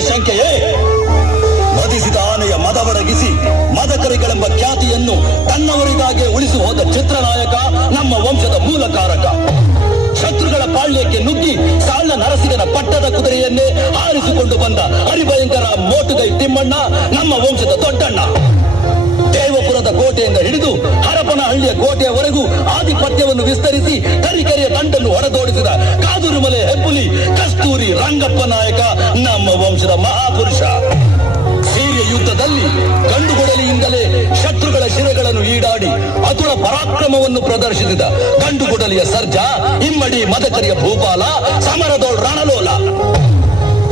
ಸಂಖ್ಯೆಯೇ ಮದಿಸಿದ ಆನೆಯ ಮದವಡಗಿಸಿ ಮದಕರಿಗಳೆಂಬ ಖ್ಯಾತಿಯನ್ನು ತನ್ನವರಿಗಾಗೆ ಉಳಿಸಿ ಹೋದ ಚಿತ್ರನಾಯಕ ನಮ್ಮ ವಂಶದ ಮೂಲಕಾರಕ. ಶತ್ರುಗಳ ಪಾಳ್ಯಕ್ಕೆ ನುಗ್ಗಿ ಸಾಳ ನರಸಿಗನ ಪಟ್ಟದ ಕುದುರೆಯನ್ನೇ ಆರಿಸಿಕೊಂಡು ಬಂದ ಹರಿಭಯಂಕರ ಮೋಟುಗೈ ತಿಮ್ಮಣ್ಣ ನಮ್ಮ ವಂಶದ ದೊಡ್ಡಣ್ಣ. ದೇವಪುರದ ಕೋಟೆಯಿಂದ ಹಿಡಿದು ಹರಪನಹಳ್ಳಿಯ ಕೋಟೆಯವರೆಗೂ ಆಧಿಪತ್ಯವನ್ನು ವಿಸ್ತರಿಸಿ ತರೀಕೆರೆಯ ದಂಡನ್ನು ಹೊಡೆದೋಡಿಸಿದ ಕಾದೂರುಮಲೆ ಹೆಬ್ಬುಲಿ ಕಸ್ತೂರಿ ರಂಗಪ್ಪ ನಾಯಕ ನಮ್ಮ ವಂಶದ ಮಹಾಪುರುಷ. ಸೀರೆ ಯುದ್ಧದಲ್ಲಿ ಗಂಡುಗೊಡಲಿಯಿಂದಲೇ ಶತ್ರುಗಳ ಶಿರಗಳನ್ನು ಈಡಾಡಿ ಅತುಳ ಪರಾಕ್ರಮವನ್ನು ಪ್ರದರ್ಶಿಸಿದ ಗಂಡುಗೊಡಲಿಯ ಸರ್ಜಾ, ಇಮ್ಮಡಿ ಮದಕರಿಯ ಭೂಪಾಲ, ಸಮರದೋಳ್ ರಣಲೋಲ.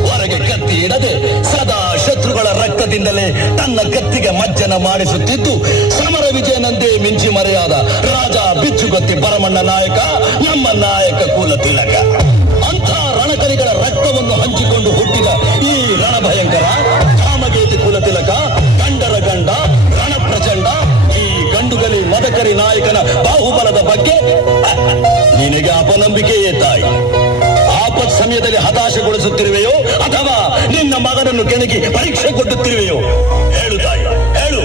ಹೊರಗೆ ಕತ್ತಿ ಇಡದೆ ಸದಾ ಶತ್ರುಗಳ ರಕ್ತದಿಂದಲೇ ತನ್ನ ಕತ್ತಿಗೆ ಮಜ್ಜನ ಮಾಡಿಸುತ್ತಿದ್ದು ಸಮರ ವಿಜಯನಂದೇ ಮಿಂಚಿ ಮರೆಯಾದ ರಾಜ ಬಿಚ್ಚುಗತ್ತಿ ಭರಮಣ್ಣ ನಾಯಕ ನಮ್ಮ ನಾಯಕ ಕುಲ ತಿಲಕ. ಅಂಥ ರಣಕರಿಗಳ ರಕ್ತವನ್ನು ಹಂಚಿಕೊಂಡು ಹುಟ್ಟಿದ ಈ ರಣಭಯಂಕರ ಕಾಮಗೇತಿ ಕುಲ ತಿಲಕ, ಗಂಡರ ಗಂಡ ರಣಪ್ರಚಂಡ, ಈ ಗಂಡುಗಲಿ ಮದಕರಿ ನಾಯಕನ ಬಾಹುಬಲದ ಬಗ್ಗೆ ನಿನಗೆ ಅಪನಂಬಿಕೆಯೇ ತಾಯಿ. ಆಪತ್ ಸಮಯದಲ್ಲಿ ಹತಾಶೆಗೊಳಿಸುತ್ತಿರುವೆಯೋ ಅಥವಾ ನಿನ್ನ ಮಗನನ್ನು ಕೆಣಕಿ ಪರೀಕ್ಷೆ ಕೊಡುತ್ತಿರುವೆಯೋ? ಹೇಳು ತಾಯಿ, ಹೇಳು.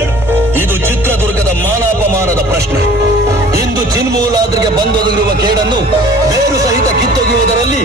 ಇದು ಚಿತ್ರದುರ್ಗದ ಮಾನಾಪಮಾನದ ಪ್ರಶ್ನೆ. ಇಂದು ಚಿನ್ಮೂಲಾದ್ರಿಗೆ ಬಂದೊದಗಿರುವ ಕೇಡನ್ನು ಬೇರು ಸಹಿತ ಕಿತ್ತೊಗೆಯುವುದರಲ್ಲಿ